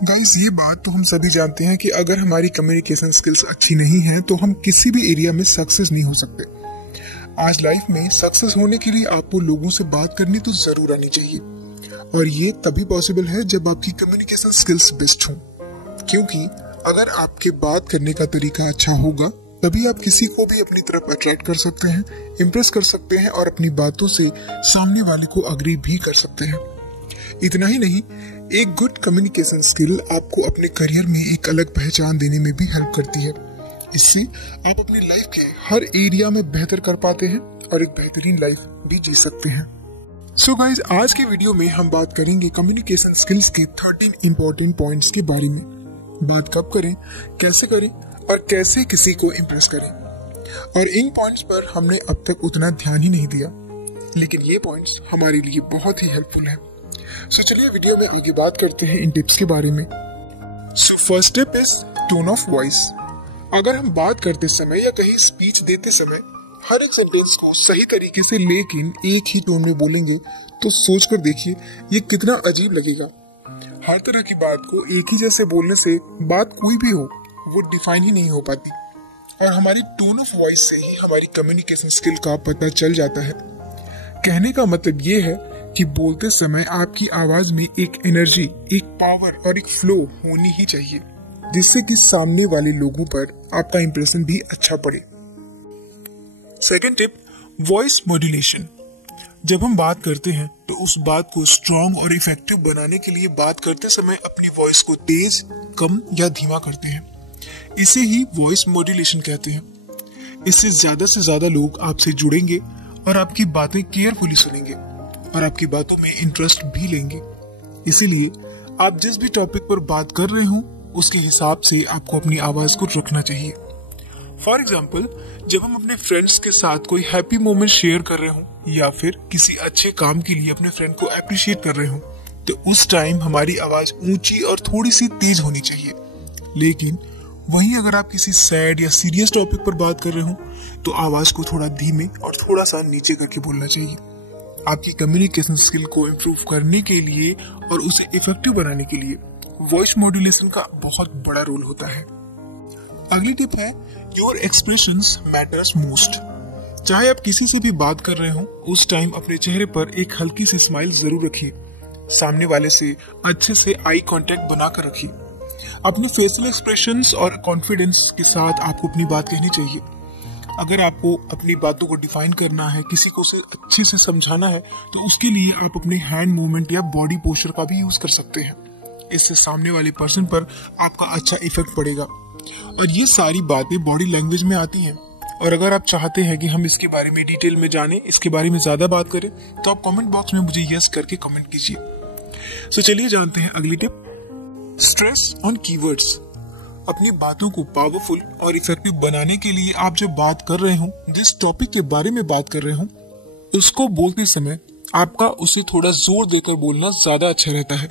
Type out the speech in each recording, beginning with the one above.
Guys, ये बात तो हम सभी जानते हैं कि अगर हमारी कम्युनिकेशन स्किल्स अच्छी नहीं है तो हम किसी भी एरिया में सक्सेस नहीं हो सकते। आज लाइफ में सक्सेस होने के लिए आपको लोगों से बात करनी तो जरूर आनी चाहिए, और ये तभी पॉसिबल है जब आपकी कम्युनिकेशन स्किल्स बेस्ट हों। क्योंकि अगर आपके बात करने का तरीका अच्छा होगा तभी आप किसी को भी अपनी तरफ अट्रैक्ट कर सकते हैं, इम्प्रेस कर सकते हैं और अपनी बातों से सामने वाले को अग्री भी कर सकते हैं। इतना ही नहीं, एक गुड कम्युनिकेशन स्किल आपको अपने करियर में एक अलग पहचान देने में भी हेल्प करती है। इससे आप अपनी लाइफ के हर एरिया में बेहतर कर पाते हैं और एक बेहतरीन लाइफ भी जी सकते हैं। सो गाइज, आज के वीडियो में हम बात करेंगे कम्युनिकेशन स्किल्स के 13 इंपॉर्टेंट पॉइंट्स के बारे में। बात कब करें, कैसे करें और कैसे किसी को इम्प्रेस करें। और इन पॉइंट्स पर हमने अब तक उतना ध्यान ही नहीं दिया, लेकिन ये पॉइंट्स हमारे लिए बहुत ही हेल्पफुल है। सो चलिए वीडियो में आगे बात करते हैं इन टिप्स के बारे में। So first tip is tone of voice. अगर हम बात करते समय या कहीं स्पीच देते समय हर एक सेंटेंस को सही तरीके से लेकिन एक ही टोन में बोलेंगे तो सोचकर देखिए ये कितना अजीब लगेगा। हर तरह की बात को एक ही जैसे बोलने से बात कोई भी हो वो डिफाइन ही नहीं हो पाती, और हमारी टोन ऑफ वॉइस से ही हमारी कम्युनिकेशन स्किल का पता चल जाता है। कहने का मतलब ये है कि बोलते समय आपकी आवाज में एक एनर्जी, एक पावर और एक फ्लो होनी ही चाहिए, जिससे कि सामने वाले लोगों पर आपका इंप्रेशन भी अच्छा पड़े। Second tip, voice modulation. जब हम बात करते हैं तो उस बात को स्ट्रॉन्ग और इफेक्टिव बनाने के लिए बात करते समय अपनी वॉइस को तेज, कम या धीमा करते हैं। इसे ही वॉइस मॉड्यूलेशन कहते हैं। इससे ज्यादा से ज्यादा लोग आपसे जुड़ेंगे और आपकी बातें केयरफुली सुनेंगे और आपकी बातों में इंटरेस्ट भी लेंगे। इसीलिए आप जिस भी टॉपिक पर बात कर रहे हो उसके हिसाब से आपको अपनी आवाज को रखना चाहिए। फॉर एग्जाम्पल, जब हम अपने फ्रेंड्स के साथ कोई हैप्पी मोमेंट शेयर कर रहे हो या फिर किसी अच्छे काम के लिए अपने फ्रेंड को अप्रिशिएट कर रहे हो तो उस टाइम हमारी आवाज ऊंची और थोड़ी सी तेज होनी चाहिए। लेकिन वहीं अगर आप किसी सैड या सीरियस टॉपिक पर बात कर रहे हो तो आवाज को थोड़ा धीमे और थोड़ा सा नीचे करके बोलना चाहिए। आपकी कम्युनिकेशन स्किल को इम्प्रूव करने के लिए और उसे इफेक्टिव बनाने के लिए वॉइस मॉड्यूलेशन का बहुत बड़ा रोल होता है। अगली टिप है, योर एक्सप्रेशंस मैटर्स मोस्ट। चाहे आप किसी से भी बात कर रहे हो उस टाइम अपने चेहरे पर एक हल्की सी स्माइल जरूर रखिए। सामने वाले से अच्छे से आई कांटेक्ट बनाकर रखिए। अपने फेशियल एक्सप्रेशंस और कॉन्फिडेंस के साथ आपको अपनी बात कहनी चाहिए। अगर आपको अपनी बातों को डिफाइन करना है, किसी को अच्छे से समझाना है तो उसके लिए आप अपने हैंड मूवमेंट या बॉडी पोस्चर का भी यूज कर सकते हैं। इससे सामने वाले पर्सन पर आपका अच्छा इफेक्ट पड़ेगा। और ये सारी बातें बॉडी लैंग्वेज में आती हैं। और अगर आप चाहते हैं कि हम इसके बारे में डिटेल में जानें, इसके बारे में ज्यादा बात करें, तो आप कमेंट बॉक्स में मुझे यस करके कमेंट कीजिए। सो चलिए जानते हैं अगली टिप, स्ट्रेस ऑन कीवर्ड्स। अपनी बातों को पावरफुल और इफेक्टिव बनाने के लिए आप जब बात कर रहे हो, जिस टॉपिक के बारे में बात कर रहे हो, उसको बोलते समय आपका उसे थोड़ा जोर देकर बोलना ज्यादा अच्छा रहता है।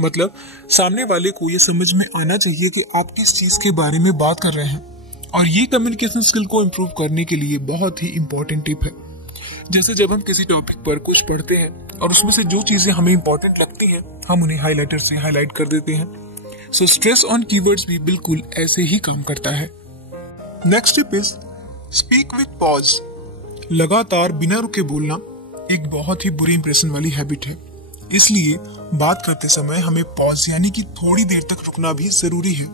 मतलब सामने वाले को ये समझ में आना चाहिए कि आप किस चीज के बारे में बात कर रहे हैं। और ये कम्युनिकेशन स्किल को इम्प्रूव करने के लिए बहुत ही इम्पोर्टेंट टिप है। जैसे जब हम किसी टॉपिक पर कुछ पढ़ते हैं और उसमें से जो चीजें हमें इम्पोर्टेंट लगती हैं हम उन्हें हाईलाइटर से हाईलाइट कर देते हैं। सो स्ट्रेस ऑन कीवर्ड्स भी बिल्कुल ऐसे ही काम करता है। Next tip is speak with pause. लगातार बिना रुके बोलना एक बहुत ही बुरी इंप्रेशन वाली हैबिट है। इसलिए बात करते समय हमें पॉज यानी कि थोड़ी देर तक रुकना भी जरूरी है।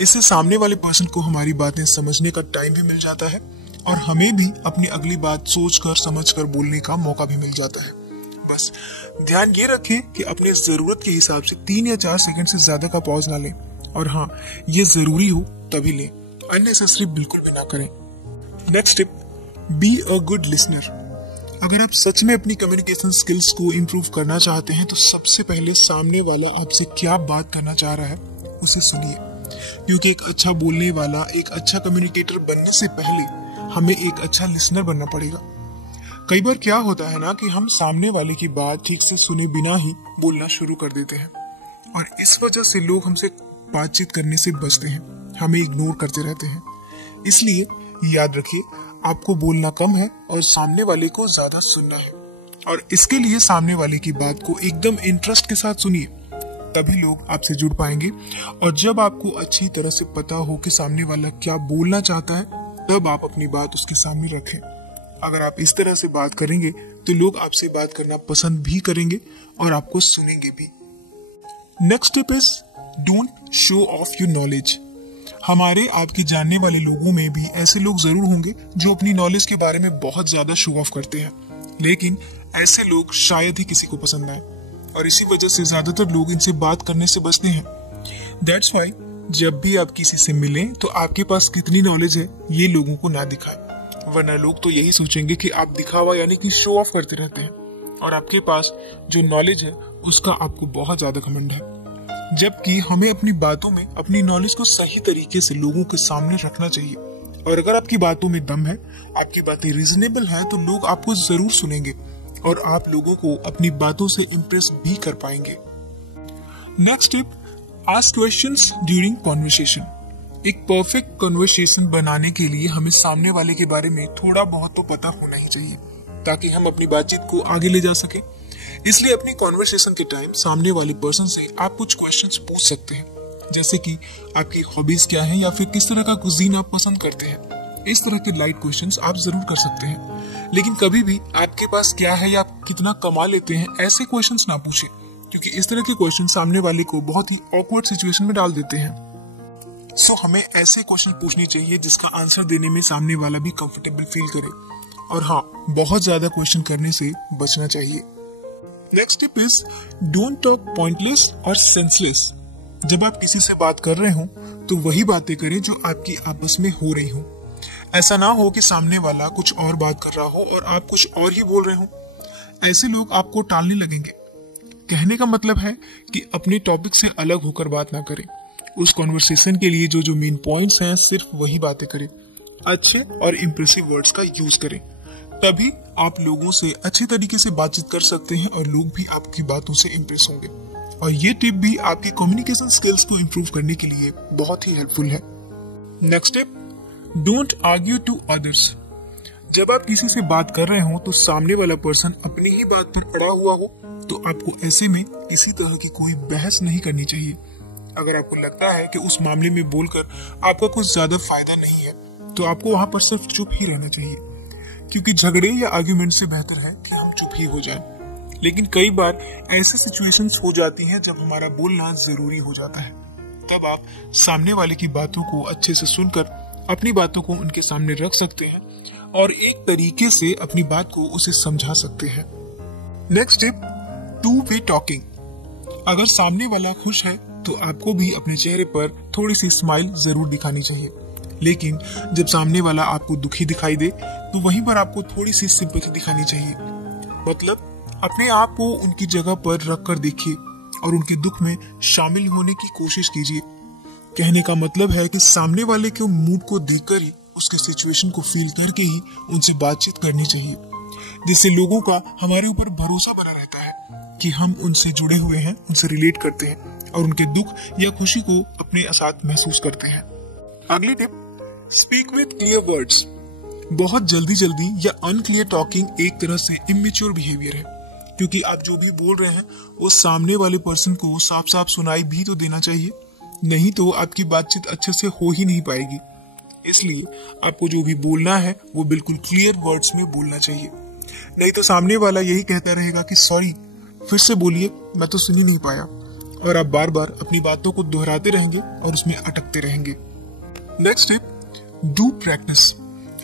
इससे सामने वाले पर्सन को हमारी बातें समझने का टाइम भी मिल जाता है और हमें भी अपनी अगली बात सोचकर समझकर बोलने का मौका भी मिल जाता है। बस ध्यान ये रखें कि अपने जरूरत के हिसाब से 3 या 4 सेकंड से ज्यादा का पॉज ना लें, और हाँ, ये जरूरी हो तभी लें, अननेसेसरी बिल्कुल भी ना करें। Next tip, be a good listener. अगर आप सच में अपनी कम्युनिकेशन स्किल्स को इम्प्रूव करना चाहते हैं तो सबसे पहले सामने वाला आपसे क्या बात करना चाह रहा है उसे सुनिए। क्योंकि एक अच्छा बोलने वाला, एक अच्छा कम्युनिकेटर बनने से पहले हमें एक अच्छा लिसनर बनना पड़ेगा। कई बार क्या होता है ना कि हम सामने वाले की बात ठीक से सुने बिना ही बोलना शुरू कर देते हैं, और इस वजह से लोग हमसे बातचीत करने से बचते हैं, हमें इग्नोर करते रहते हैं। इसलिए याद रखिए, आपको बोलना कम है और सामने वाले को ज्यादा सुनना है। और इसके लिए सामने वाले की बात को एकदम इंटरेस्ट के साथ सुनिए, तभी लोग आपसे जुड़ पाएंगे। और जब आपको अच्छी तरह से पता हो कि सामने वाला क्या बोलना चाहता है, तब आप अपनी बात उसके सामने रखें। अगर आप इस तरह से बात करेंगे तो लोग आपसे बात करना पसंद भी करेंगे और आपको सुनेंगे भी। Next tip is don't show off your knowledge. हमारे आपके जानने वाले लोगों में भी ऐसे लोग जरूर होंगे जो अपनी नॉलेज के बारे में बहुत ज्यादा शो ऑफ करते हैं, लेकिन ऐसे लोग शायद ही किसी को पसंद आए और इसी वजह से ज्यादातर लोग इनसे बात करने से बचते हैं। दैट्स वाई जब भी आप किसी से मिलें तो आपके पास कितनी नॉलेज है ये लोगों को ना दिखाएं, वरना लोग तो यही सोचेंगे कि आप दिखावा यानी कि शो ऑफ करते रहते हैं और आपके पास जो नॉलेज है उसका आपको बहुत ज्यादा घमंड है। जबकि हमें अपनी बातों में अपनी नॉलेज को सही तरीके से लोगों के सामने रखना चाहिए, और अगर आपकी बातों में दम है, आपकी बातें रीजनेबल है, तो लोग आपको जरूर सुनेंगे और आप लोगों को अपनी बातों से इम्प्रेस भी कर पाएंगे। Next tip, ask questions during conversation. एक परफेक्ट कन्वर्सेशन बनाने के लिए हमें सामने वाले के बारे में थोड़ा बहुत तो पता होना ही चाहिए, ताकि हम अपनी बातचीत को आगे ले जा सके। इसलिए अपनी कॉन्वर्सेशन के टाइम सामने वाले पर्सन से आप कुछ क्वेश्चंस पूछ सकते हैं, जैसे कि आपकी हॉबीज क्या है या फिर किस तरह का कुजीन आप पसंद करते हैं। इस तरह के लाइट क्वेश्चंस आप जरूर कर सकते हैं, लेकिन कभी भी आपके पास क्या है या आप कितना कमा लेते हैं ऐसे क्वेश्चंस ना पूछें, क्योंकि इस तरह के क्वेश्चन सामने वाले को बहुत ही ऑकवर्ड सिचुएशन में डाल देते हैं। सो हमें ऐसे क्वेश्चन पूछने चाहिए जिसका आंसर देने में सामने वाला भी कंफर्टेबल फील करे, और हाँ, बहुत ज्यादा क्वेश्चन करने से बचना चाहिए। Next tip is don't talk pointless और सेंसलेस। जब आप किसी से बात कर रहे हो तो वही बातें करें जो आपकी आपस में हो रही हो। ऐसा ना हो कि सामने वाला कुछ और बात कर रहा हो और आप कुछ और ही बोल रहे हो। ऐसे लोग आपको टालने लगेंगे। कहने का मतलब है कि अपने टॉपिक से अलग होकर बात ना करें। उस कॉन्वर्सेशन के लिए जो मेन पॉइंट्स हैं सिर्फ वही बातें करें। अच्छे और इम्प्रेसिव वर्ड्स का यूज करें, तभी आप लोगों से अच्छे तरीके से बातचीत कर सकते हैं और लोग भी आपकी बातों से इम्प्रेस होंगे। और ये टिप भी आपकी कम्युनिकेशन स्किल्स को इम्प्रूव करने के लिए बहुत ही हेल्पफुल है। Next tip, don't argue to others. जब आप किसी से बात कर रहे हो तो सामने वाला पर्सन अपनी ही बात पर अड़ा हुआ हो, तो आपको ऐसे में किसी तरह की कोई बहस नहीं करनी चाहिए। अगर आपको लगता है कि उस मामले में बोलकर आपका कुछ ज्यादा फायदा नहीं है, तो आपको वहां पर सिर्फ चुप ही रहना चाहिए, क्योंकि झगड़े या आर्ग्यूमेंट से बेहतर है कि हम चुप ही हो जाएं। लेकिन कई बार ऐसे सिचुएशंस हो जाती हैं जब हमारा बोलना जरूरी हो जाता है। तब आप सामने वाले की बातों को अच्छे से सुनकर अपनी बातों को उनके सामने रख सकते हैं और एक तरीके से अपनी बात को उसे समझा सकते हैं। Next tip, two way talking. अगर सामने वाला खुश है तो आपको भी अपने चेहरे पर थोड़ी सी स्माइल जरूर दिखानी चाहिए, लेकिन जब सामने वाला आपको दुखी दिखाई दे तो वहीं पर आपको थोड़ी सी सिंपैथी दिखानी चाहिए। मतलब अपने आप को उनकी जगह पर रख कर देखिए और उनके दुख में शामिल होने की कोशिश कीजिए। कहने का मतलब है कि सामने वाले के मूड को देखकर ही, उसके सिचुएशन को फील करके ही उनसे बातचीत करनी चाहिए, जिससे लोगों का हमारे ऊपर भरोसा बना रहता है कि हम उनसे जुड़े हुए हैं, उनसे रिलेट करते हैं और उनके दुख या खुशी को अपने साथ महसूस करते हैं। अगली tip, speak with clear words. बहुत जल्दी या अनक्लियर टॉकिंग एक तरह से इमेच्योर बिहेवियर है, क्योंकि आप जो भी बोल रहे हैं वो सामने वाले पर्सन को साफ साफ सुनाई भी तो देना चाहिए, नहीं तो आपकी बातचीत अच्छे से हो ही नहीं पाएगी। इसलिए आपको जो भी बोलना है वो बिल्कुल क्लियर वर्ड्स में बोलना चाहिए, नहीं तो सामने वाला यही कहता रहेगा कि सॉरी, फिर से बोलिए, मैं तो सुन ही नहीं पाया, और आप बार बार अपनी बातों को दोहराते रहेंगे और उसमें अटकते रहेंगे। Next tip, do practice.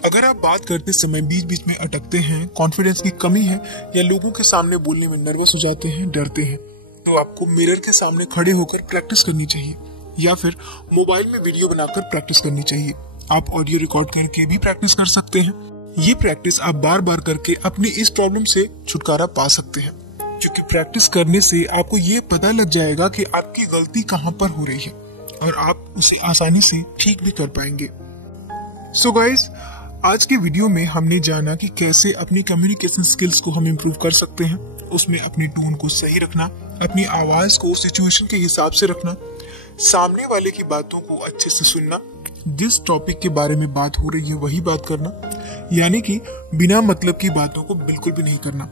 अगर आप बात करते समय बीच बीच में अटकते हैं, कॉन्फिडेंस की कमी है या लोगों के सामने बोलने में नर्वस हो जाते हैं, डरते हैं, तो आपको मिरर के सामने खड़े होकर प्रैक्टिस करनी चाहिए या फिर मोबाइल में वीडियो बनाकर प्रैक्टिस करनी चाहिए। आप ऑडियो रिकॉर्ड करके भी प्रैक्टिस कर सकते हैं। ये प्रैक्टिस आप बार बार करके अपनी इस प्रॉब्लम से छुटकारा पा सकते हैं, क्योंकि प्रैक्टिस करने से आपको ये पता लग जाएगा कि आपकी गलती कहाँ पर हो रही है और आप उसे आसानी से ठीक भी कर पाएंगे। सो गाइस, आज के वीडियो में हमने जाना कि कैसे अपनी कम्युनिकेशन स्किल्स को हम इम्प्रूव कर सकते हैं। उसमें अपनी टोन को सही रखना, अपनी आवाज को सिचुएशन के हिसाब से रखना, सामने वाले की बातों को अच्छे से सुनना, जिस टॉपिक के बारे में बात हो रही है वही बात करना, यानी कि बिना मतलब की बातों को बिल्कुल भी नहीं करना,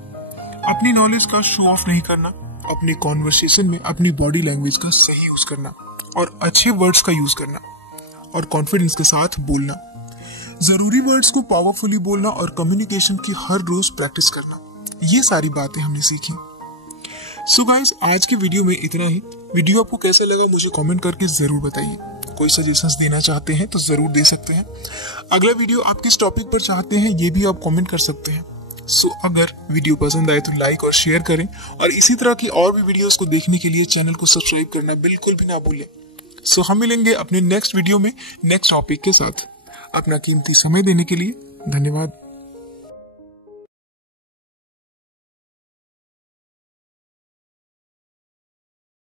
अपनी नॉलेज का शो ऑफ नहीं करना अपने कॉन्वर्सेशन में अपनी बॉडी लैंग्वेज का सही यूज करना और अच्छे वर्ड्स का यूज करना और कॉन्फिडेंस के साथ बोलना, जरूरी वर्ड्स को पावरफुली बोलना और कम्युनिकेशन की हर रोज प्रैक्टिस करना, ये सारी बातें हमने सीखी। सो गाइस, आज के वीडियो में इतना ही। वीडियो आपको कैसा लगा मुझे कमेंट करके जरूर बताइए। कोई सजेशंस देना चाहते हैं तो जरूर दे सकते हैं। अगला वीडियो आप किस टॉपिक पर चाहते हैं ये भी आप कमेंट कर सकते हैं। सो अगर वीडियो पसंद आए तो लाइक और शेयर करें और इसी तरह की और भी वीडियोस को देखने के लिए चैनल को सब्सक्राइब करना बिल्कुल भी ना भूलें। सो हम मिलेंगे अपने नेक्स्ट वीडियो में नेक्स्ट टॉपिक के साथ। अपना कीमती समय देने के लिए धन्यवाद।